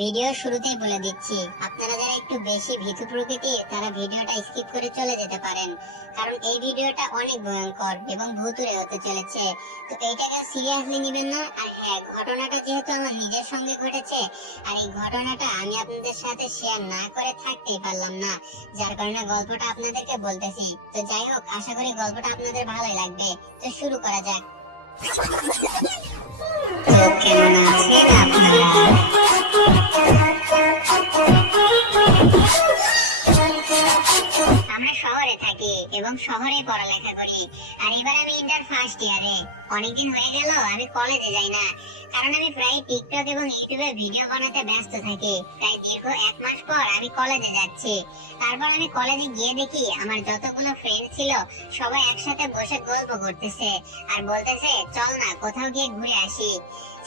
Video শুরুতেই বলে দিচ্ছি, আপনারা যারা একটু বেশি ভীতু প্রকৃতির তারা ভিডিওটা স্কিপ করে চলে যেতে পারেন, কারণ এই ভিডিওটা অনেক ভয়ঙ্কর এবং ভুতুড়ে হতে চলেছে। তো এইটাকে সিরিয়াসলি নেবেন না। আর হ্যাঁ, ঘটনাটা যেহেতু আমার নিজের সঙ্গে ঘটেছে, আর এই ঘটনাটা আমি আপনাদের সাথে শেয়ার না করে থাকতেই পারলাম না, যার কারণে গল্পটা আপনাদেরকে বলতেছি। তো যাই হোক, আশা করি গল্পটা আপনাদের ভালোই লাগবে। তো শুরু করা যাক। তো কেমন আছেন আপনারা? আমরা শহরে থাকি এবং শহরে পড়ালেখা করি। আর এবার আমি ইন্টার ফার্স্ট ইয়ারে। অনেকদিন হয়ে গেল আমি কলেজে যাই না, কারণ আমি প্রায় টিকটক এবং ইউটিউবে ভিডিও বানাতে ব্যস্ত থাকি। তাই দীর্ঘ 1 মাস পর আমি কলেজে যাচ্ছি। তারপর আমি কলেজে গিয়ে দেখি আমার যতগুলো ফ্রেন্ড ছিল সবাই একসাথে বসে গল্প করতেছে আর বলতেছে চল না কোথাও গিয়ে ঘুরে আসি।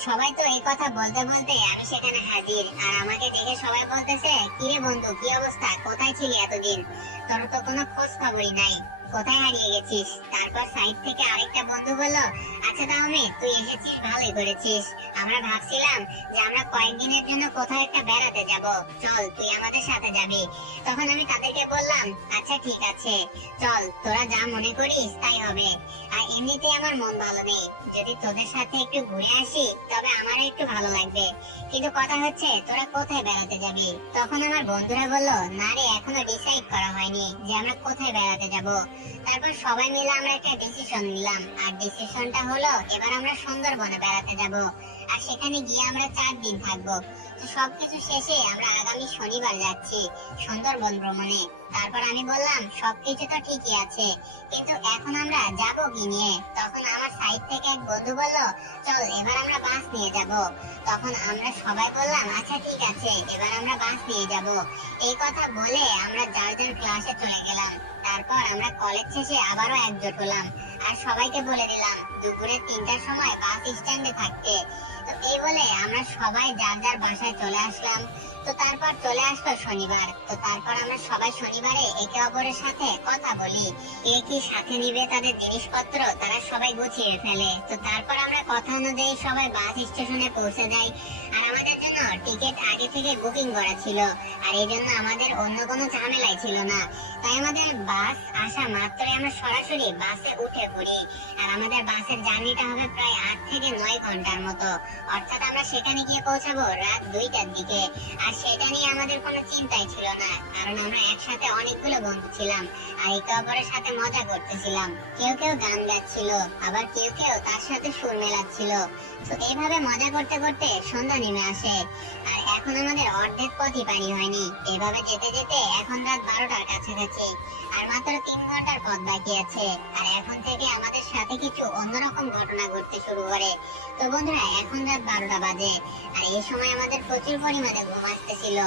সবাই তো এই কথা বলতে বলতে আমি সেখানে হাজির, আর আমাকে দেখে সবাই বলতেছে কিরে বন্ধু, কি অবস্থা, কোথায় ছিলি এতদিন, তোর তো কোনো খোঁজ খবরই নাই, কোথায় হারিয়ে গেছিস? তারপর সাইড থেকে আরেকটা বন্ধু বলল, আচ্ছা তাহলে তুই এসেছিস, ভালোই করেছিস। আমরা ভাবছিলাম যে আমরা কয়েকদিনের জন্য কোথাও একটা বেড়াতে যাব, চল তুই আমাদের সাথে যাবি। তখন আমি তাদেরকে বললাম, আচ্ছা ঠিক আছে, চল, তোরা যা মনে করিস তাই হবে। আর এমনিতে আমার মন ভালো নেই, যদি তোদের সাথে একটু ঘুরে আসি তবে আমারও একটু ভালো লাগবে। কিন্তু কথা হচ্ছে তোরা কোথায় বেড়াতে যাবি? তখন আমার বন্ধুরা বলল, না রে, এখনো ডিসাইড করা হয়নি যে আমরা কোথায় বেড়াতে যাব। তারপর সবাই মিলে আমরা একটা ডিসিশন নিলাম, আর ডিসিশনটা হলো এবার আমরা সুন্দরবনে বেড়াতে যাব, আর সেখানে গিয়ে আমরা 4 দিন থাকবো। তো সবকিছু শেষে আমরা আগামী শনিবার যাচ্ছি সুন্দরবন ভ্রমণে। তারপর আমি বললাম, সবকিছু তো ঠিকই আছে, কিন্তু এখন আমরা যাবো কি নিয়ে? তখন আমার সাইড থেকে এক বন্ধু বলল, চল এবার আমরা বাস নিয়ে যাব। তখন আমরা সবাই বললাম, আচ্ছা ঠিক আছে, এবার আমরা বাস নিয়ে যাব। এই কথা বলে আমরা যার যার ক্লাসে চলে গেলাম। তারপর আমরা কলেজ শেষে আবারও একজোট হলাম, আর সবাইকে বলে দিলাম দুপুরে 3টার সময় বাস স্ট্যান্ডে থাকতে। তো এই বলে আমরা সবাই যার যার বাসায় চলে আসলাম। তো তারপর চলে আসলো শনিবার। তো তারপর আমরা সবাই শনিবারে একে অপরের সাথে কথা বলি, কে কি সাথে নিবে তাদের জিনিসপত্র তারা সবাই গুছিয়ে ফেলে। তো তারপর আমরা কথা অনুযায়ী সবাই বাস স্টেশনে পৌঁছে যাই। আর আমাদের জন্য টিকিট আগে থেকে বুকিং করা ছিল, আর এই জন্য আমাদের অন্য কোনো ঝামেলাই ছিল না। তাই আমাদের বাস আসা মাত্রই আমরা সরাসরি বাসে উঠে পড়ি। আর আমাদের বাসের জার্নিটা হবে প্রায় 8 থেকে 9 ঘন্টার মতো, অর্থাৎ আমরা সেখানে গিয়ে পৌঁছাবো রাত 2টার দিকে। আর সেটা নিয়ে আমাদের কোনো চিন্তাই ছিল না, কারণ আমরা একসাথে অনেকগুলো বন্ধু ছিলাম আর একে অপরের সাথে মজা করতেছিলাম। কেউ কেউ গান গাচ্ছিল, আবার কেউ কেউ তার সাথে সুর মেলাচ্ছিল। তো এইভাবে মজা করতে করতে সন্ধ্যা নেমে আসে, আর এখন আমাদের অর্ধেক পথই পানি হয়নি। এভাবে যেতে যেতে এখন রাত 12টার কাছাকাছি, আর মাত্র 3 ঘন্টার পথ বাকি আছে। আর এখন থেকে আমাদের সাথে কিছু অন্যরকম ঘটনা ঘটতে শুরু করে। তো বন্ধুরা, এখন রাত 12টা বাজে, আর এই সময় আমাদের প্রচুর পরিমাণে ঘুম আসতেছিল।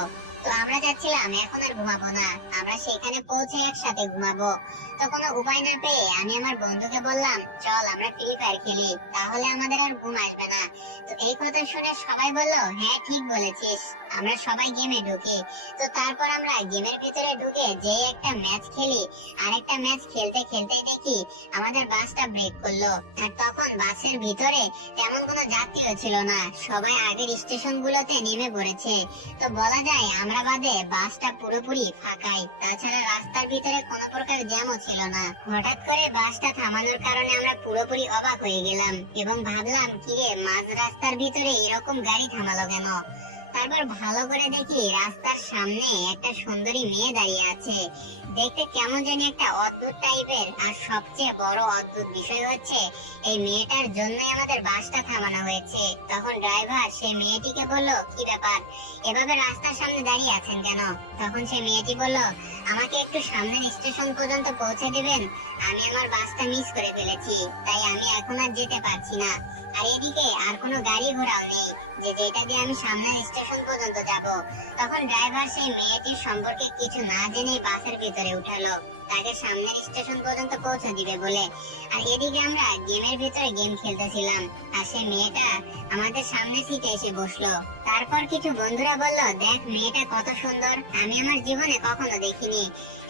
তো আমরা যাচ্ছিলাম এখন আর ঘুমাবো না, আমরা সেখানে পৌঁছে একসাথে ঘুমাবো। তো কোনো উপায় না পেয়ে আমি আমার বন্ধুকে বললাম, চল আমরা ফ্রি ফায়ার খেলি, তাহলে আমাদের আর ঘুম আসবে না। তো এই কথা শুনে সবাই বলল, হ্যাঁ ঠিক বলেছিস, আমরা সবাই গেমে ঢুকি। তো তারপর আমরা গেমের ভিতরে ঢুকে যে একটা ম্যাচ খেলি, আর একটা ম্যাচ খেলতে খেলতে দেখি আমাদের বাসটা ব্রেক করলো। আর তখন বাসের ভিতরে তেমন কোনো যাত্রীও ছিল না, সবাই আগের স্টেশন গুলোতে নেমে পড়েছে। তো বলা যায় আমরা বাদে বাসটা পুরোপুরি ফাঁকাই, তাছাড়া রাস্তার ভিতরে কোনো প্রকার জ্যামও ছিল না। হঠাৎ করে বাসটা থামানোর কারণে আমরা পুরোপুরি অবাক হয়ে গেলাম এবং ভাবলাম, কি রে, মাঝ রাস্তার ভিতরে এরকম গাড়ি থামালো কেন? তারপর ভালো করে দেখি রাস্তার সামনে একটা সুন্দরী মেয়ে দাঁড়িয়ে আছে, দেখতে কেমন জানি একটা অদ্ভুত টাইপের। আর সবচেয়ে বড় অদ্ভুত বিষয় হচ্ছে এই মেয়েটার জন্যই আমাদের বাসটা থামানো হয়েছে। তখন ড্রাইভার সেই মেয়েটিকে বলল, কি ব্যাপার, এভাবে রাস্তার সামনে দাঁড়িয়ে আছেন কেন? তখন সেই মেয়েটি বলল, আমাকে একটু সামনের স্টেশন পর্যন্ত পৌঁছে দিবেন, আমি আমার বাসটা মিস করে ফেলেছি, তাই আমি এখন আর যেতে পারছি না। আর এদিকে আর কোনো গাড়ি ঘোড়াও নেই যে যেটা দিয়ে আমি সামনের স্টেশন পর্যন্ত যাব। তখন ড্রাইভার সেই মেয়েটির সম্পর্কে কিছু না জেনে বাসের ভিতরে উঠালো, তাকে সামনের স্টেশন পর্যন্ত পৌঁছে দিবে বলে। আর এদিকে আমরা গেমের ভিতরে গেম খেলতেছিলাম, আর সেই মেয়েটা আমাদের সামনে সিটে এসে বসলো। তারপর কিছু বন্ধুরা বলল, দেখ মেয়েটা কত সুন্দর, আমি আমার জীবনে কখনো দেখিনি।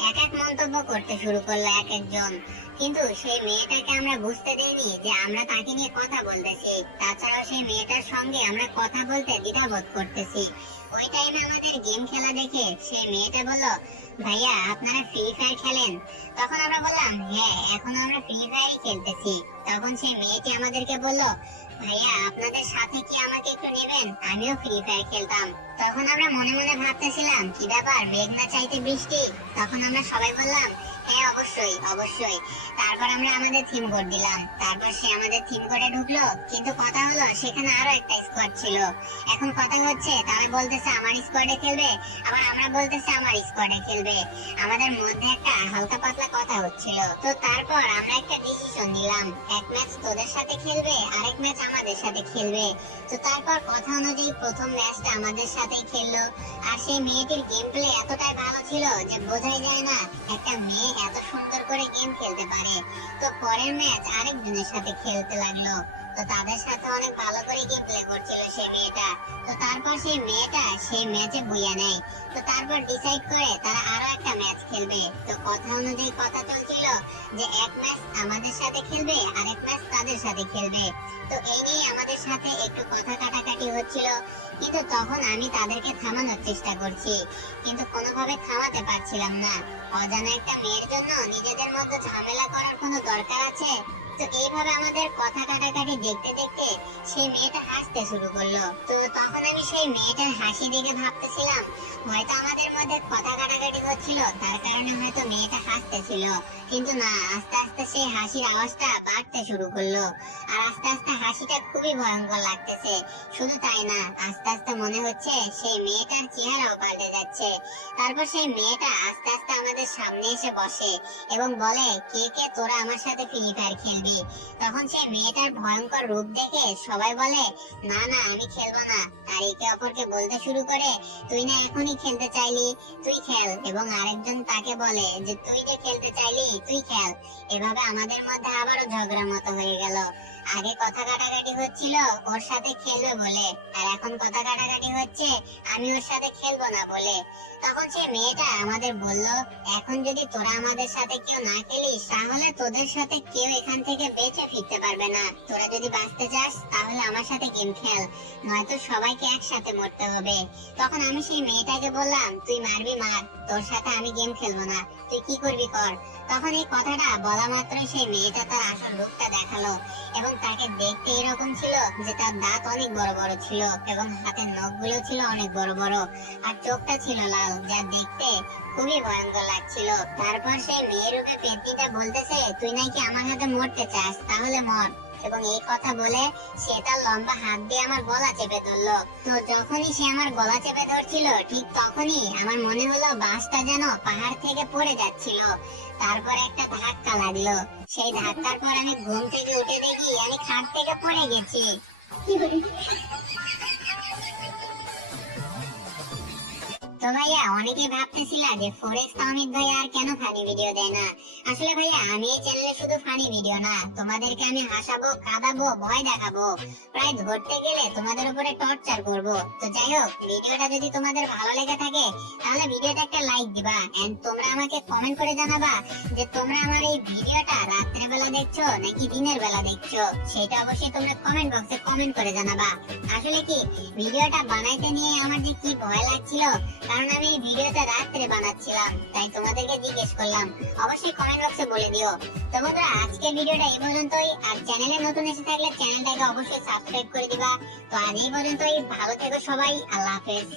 এক এক মন্তব্য করতে শুরু করলো এক একজন, কিন্তু সেই মেয়েটাকে আমরা বুঝতে দেইনি যে আমরা তাকে নিয়ে কথা বলতেছি। তাছাড়াও সেই মেয়েটার সঙ্গে আমরা কথা বলতে দ্বিধাবোধ করতেছি। ওই টাইমে আমাদের গেম খেলা দেখে সেই মেয়েটা বলল, ভাইয়া আপনারা ফ্রি ফায়ার খেলেন? তখন আমরা বললাম, হ্যাঁ এখন আমরা ফ্রি ফায়ারই খেলতেছি। তখন সেই মেয়েটি আমাদেরকে বলল, ভাইয়া আপনাদের সাথে কি আমাকে একটু নেবেন, আমিও ফ্রি ফায়ার খেলতাম। তখন আমরা মনে মনে ভাবতেছিলাম কি ব্যাপার, মেঘ না চাইতে বৃষ্টি। তখন আমরা সবাই বললাম, হ্যাঁ অবশ্যই অবশ্যই। তারপর আমরা আমাদের থিম কোড দিলাম, তারপর সে আমাদের থিম কোডে ঢুকলো। কিন্তু কথা হলো সেখানে আরো একটা স্কোয়াড ছিল। এখন কথা হচ্ছে তারা বলতেছে আমার স্কোয়াডে খেলবে, আবার আমরা বলতেছে আমার স্কোয়াডে খেলবে। আমাদের মধ্যে একটা হালকা পাতলা কথা হচ্ছিল। তো তারপর আমরা একটা ডিসিশন নিলাম, এক ম্যাচ তোদের সাথে খেলবে, আরেক ম্যাচ আমাদের সাথে খেলবে। তো তারপর কথা অনুযায়ী প্রথম ম্যাচটা আমাদের সাথেই খেললো। আর সেই মেয়েটির গেম প্লে এতটাই ভালো ছিল যে বোঝাই যায় না একটা মেয়ে এত সুন্দর করে গেম খেলতে পারে। তো পরের ম্যাচ আরেকজনের সাথে খেলতে লাগলো। তো তাদের সাথে অনেক ভালো করে গেম প্লে করছিল সেই মেয়েটা। তো তারপর সেই মেয়েটা সেই ম্যাচে বুইয়া নেয়। তো তারপর ডিসাইড করে তারা আরো একটা ম্যাচ খেলবে। তো কথা অনুযায়ী কথা চলছিল যে এক ম্যাচ আমাদের সাথে খেলবে, আরেক ম্যাচ তাদের সাথে খেলবে। তো এই নিয়ে আমাদের সাথে একটু কথা কাটাকাটি হচ্ছিল। কিন্তু তখন আমি তাদেরকে থামানোর চেষ্টা করছি, কিন্তু কোনোভাবে থামাতে পারছিলাম না। অজানা একটা মেয়ের জন্য নিজেদের মধ্যে ঝামেলা করার কোনো দরকার আছে? তো এইভাবে আমাদের কথা কাটাকাটি দেখতে দেখতে সেই মেয়েটা হাসতে শুরু করলো। তো তখন আমি সেই মেয়েটার হাসি দেখে ভাবতেছিলাম হয়তো আমাদের মধ্যে কথা কাটাকাটি হচ্ছিল, তার কারণে হয়তো মেয়েটা হাসতেছিল। কিন্তু না, আস্তে আস্তে সেই হাসির আওয়াজটা বাড়তে শুরু করলো। আর আস্তে আস্তে হাসিটা খুবই ভয়ঙ্কর লাগতেছে। শুধু তাই না, আস্তে আস্তে মনে হচ্ছে সেই মেয়েটার চেহারাও পাল্টে যাচ্ছে। তারপর সেই মেয়েটা আস্তে আস্তে আমাদের সামনে এসে বসে এবং বলে, কে কে তোরা আমার সাথে ফ্রি ফায়ার খেলবি? তখন সেই মেয়েটার ভয়ঙ্কর রূপ দেখে সবাই বলে, না না আমি খেলবো না। আর একে অপরকে বলতে শুরু করে, তুই না এখনই খেলতে চাইলি, তুই খেল। এবং আরেকজন তাকে বলে যে তুই যে খেলতে চাইলি তুই খেল। এভাবে আমাদের মধ্যে আবারও ঝগড়ার মতো হয়ে গেল। আগে কথা কাটাকাটি হচ্ছিল ওর সাথে খেলবে বলে, আর এখন কথা কাটাকাটি হচ্ছে আমি ওর সাথে খেলবো না বলে। তখন সে মেয়েটা আমাদের বলল, এখন যদি তোরা আমাদের সাথে কেউ না খেলিস তাহলে তোদের সাথে কেউ এখান থেকে বেঁচে ফিরতে পারবে না। তোরা যদি বাঁচতে চাস তাহলে আমার সাথে গেম খেল, নয়তো সবাইকে একসাথে মরতে হবে। তখন আমি সেই মেয়েটাকে বললাম, তুই মারবি মার, তোর সাথে আমি গেম খেলবো না, তুই কি করবি কর। তখন এই কথাটা বলা মাত্রই সেই মেয়েটা তার আসল রূপটা দেখালো এবং তাকে দেখতে এরকম ছিল যে তার দাঁত অনেক বড় বড় ছিল এবং হাতের নখগুলো ছিল অনেক বড় বড়, আর চোখটা ছিল লাল, যা দেখতে খুবই ভয়ঙ্কর লাগছিল। তারপর সেই মেয়ের রূপে পেতনিটা বলতেছে, তুই নাকি আমার হাতে মরতে চাস, তাহলে মর। এবং এই কথা বলে সে তার লম্বা হাত দিয়ে আমার গলা চেপে ধরলো। তো যখনই সে আমার গলা চেপে ধরছিল ঠিক তখনই আমার মনে হলো বাসটা যেন পাহাড় থেকে পড়ে যাচ্ছিল। তারপর একটা ধাক্কা লাগলো। সেই ধাক্কার পর আমি ঘুম থেকে উঠে দেখি আমি খাট থেকে পড়ে গেছি। তো ভাইয়া অনেকেই ভাবতেছিল যে ফরেক্স অমিত ভাইয়া আর কেন ফানি ভিডিও দেয় না। আসলে ভাইয়া আমি এই চ্যানেলে শুধু ফানি ভিডিও না, তোমাদেরকে আমি হাসাবো, কাঁদাবো, ভয় দেখাবো, প্রায় ধরতে গেলে তোমাদের উপরে টর্চার করব। তো যাই হোক, ভিডিওটা যদি তোমাদের ভালো লেগে থাকে তাহলে ভিডিওটা একটা লাইক দিবা এন্ড তোমরা আমাকে কমেন্ট করে জানাবা যে তোমরা আমার এই ভিডিওটা রাত্রে বেলা দেখছো নাকি দিনের বেলা দেখছো। সেটা অবশ্যই তোমরা কমেন্ট বক্সে কমেন্ট করে জানাবা। আসলে কি ভিডিওটা বানাইতে নিয়ে আমার যে কি ভয় লাগছিল, কারণ আমি এই ভিডিওটা রাত্রে বানাচ্ছিলাম, তাই তোমাদেরকে জিজ্ঞেস করলাম। অবশ্যই কমেন্ট বক্সে বলে দিও। তো বন্ধুরা আজকের ভিডিওটা এই পর্যন্তই। আর চ্যানেলে নতুন এসে থাকলে চ্যানেলটাকে অবশ্যই সাবস্ক্রাইব করে দিবা। তো আজ এই পর্যন্তই, ভালো থেকো সবাই, আল্লাহ হাফেজ।